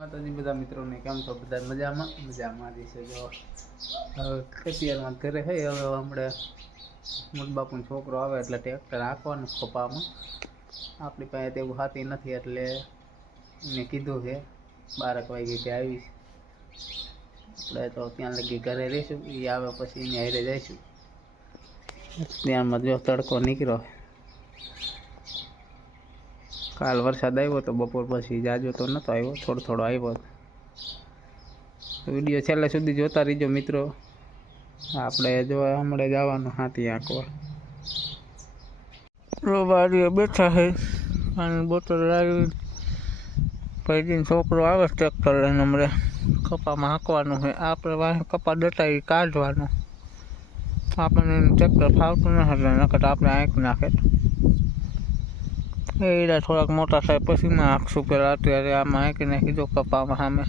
માતાજી, બધા મિત્રોને કેમ છો? બધા મજામાં? મજામાં છે. જો ખેતિયારમાં ઘરે હે. હવે હમણાં મોટબાપુનો છોકરો આવે એટલે ટ્રેક્ટર હાંકવાનું ખોપામાં. આપણી પાસે તેવું હાથી નથી, એટલે મેં કીધું છે, બારક વાગે ત્યાં આવીશ. આપણે તો ત્યાં લગી ઘરે રહીશું. એ આવે પછી એને હારે જઈશું. ત્યાંમાં જો તડકો નીકળ્યો. કાલ વરસાદ આવ્યો તો બપોર પછી જાજો તો નહોતો આવ્યો, થોડો થોડો આવ્યો વીડિયો છેલ્લે સુધી જોતા રહીજો મિત્રો. આપણે જો હમણાં જવાનું હાથી આંકવા રોબારીએ બેઠા છે અને બોટલ લાવી. ભાઈજીનો છોકરો આવે ટ્રેક્ટર લઈને હમણાં. કપામાં હાંકવાનું છે આપણે વાહ કપા દટાવી કાઢવાનું. આપણને ટ્રેક્ટર ફાવતું નથી હતું નકર આપણે આંક નાખે. એડા થોડાક મોટા થાય પછી મેં આંખશું પેલા અત્યારે આમાં આંકી નાખી દો કપામાં સામે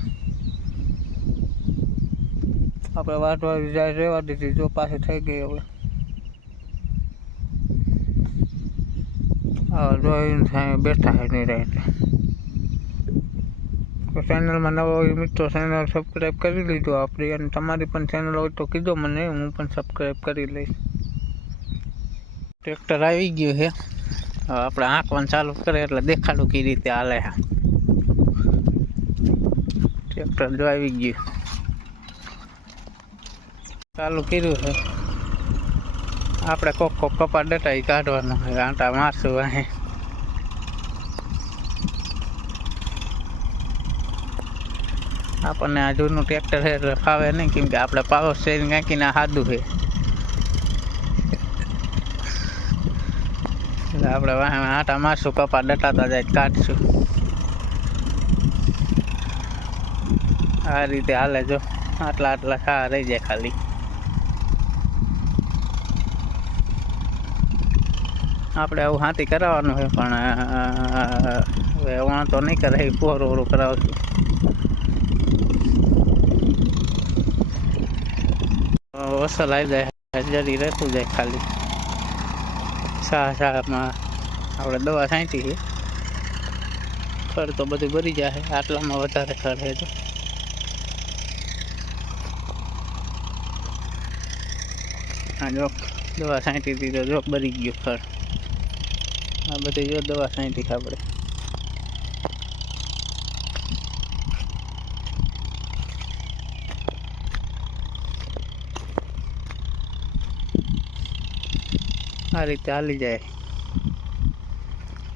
આપણે વાટવાળી જાય રહેવા દીધી જો પાછી થઈ ગઈ હવે હવે જોઈને થાય બેઠા છે નહીં રહે તો ચેનલમાં નવા હોય મિત્રો ચેનલ સબસ્ક્રાઈબ કરી લીધો આપણી અને તમારી પણ ચેનલ હોય તો કીધો મને હું પણ સબસ્ક્રાઈબ કરી લઈશ ટ્રેક્ટર આવી ગયું છે હવે આપણે આંકવાનું ચાલુ કરે એટલે દેખાડું કઈ રીતે હાલે છે. ટ્રેક્ટર જો આવી ગયું. ચાલુ કર્યું છે. આપણે કોક કોક કપા ડટા ઈ કાઢવાનો છે, આંટા મારશું અહીં. આપણને આ જૂનું ટ્રેક્ટર છે એટલે ફાવે નહીં, કેમ કે આપણે પાવર સ્ટેરિંગ નાખીને સાદું છે. આપણે આટા મારશું, કપા ડટાતા જાય કાઢશું. આ રીતે હાલે જો, આટલા આટલા ખા રહી જાય ખાલી. આપણે આવું હાથી કરાવવાનું છે પણ હવે વાંધો નહીં કરે પોરું ઓરું કરાવશું. વસલ આવી જાય જરી રહેતું જાય ખાલી. સા સામાં આપણે દવા છાંટી છે. ખડ તો બધું ભરી જશે આટલામાં વધારે ખડ છે તો. દવા છાંટી હતી તો જો ભરી ગયો ખડ આ બધી જો દવા છાંટી આપણે. આ રીતે હાલી જાય.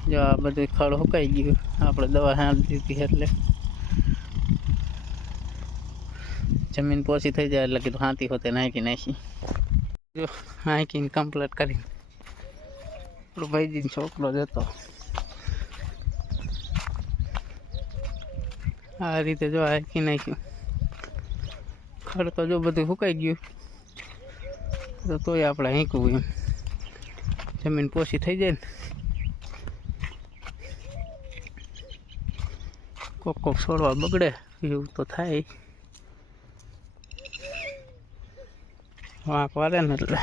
જો આ બધું ખડ સુકાઈ ગયું. આપણે દવા હાલી દીધી એટલે. જમીન પોચી થઈ જાય એટલે કીધું હાથી હોતે નાખી નાખી. જો હાંકીને કમ્પ્લીટ કરી આપણો ભાઈજીનો છોકરો જતો આ રીતે જો હાંકી નાખ્યું. ખડ તો જો બધું સુકાઈ ગયું. તો તોય આપણે હાંકવું એમ. જમીન પોસી થઈ જાય ને. કોક કોક છોડવા બગડે, એવું તો થાય. વાંક વારે ને એટલે.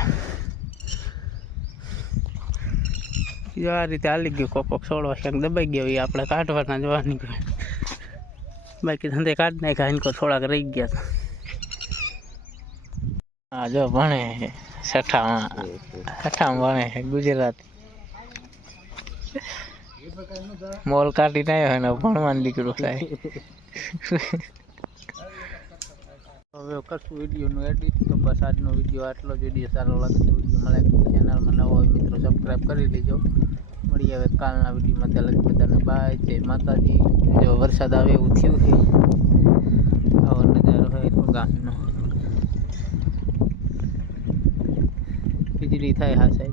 જો આ રીતે હાલી ગયું કોક કોક છોડવા ક્યાંક દબાઈ ગયો, એ આપણે કાઢવાના જવાની બાકી ધંધે કાઢ નાખ્યા ઇનકો થોડાક રહી ગયા. હતા હા જો ભણે છઠ્ઠામાં. છઠ્ઠામાં ભણે છે ગુજરાતી. મોલ કાઢીને હોય ને ભણવાનું દીકરો થાય. હવે કરશું વિડીયોનું એડિટ તો બસ આજનો વીડિયો આટલો જ વીડિયો સારો લાગતો વીડિયો મળે ચેનલમાં નવો હોય મિત્રો સબસ્ક્રાઈબ કરી લેજો. મળીએ હવે કાલના વિડીયોમાં ત્યાં લગી બધાને. બાય જય માતાજી. જો વરસાદ આવે એવું થયું છે આવો નજારો હોય તો ગામનો વીજળી થાય હા સાઈડ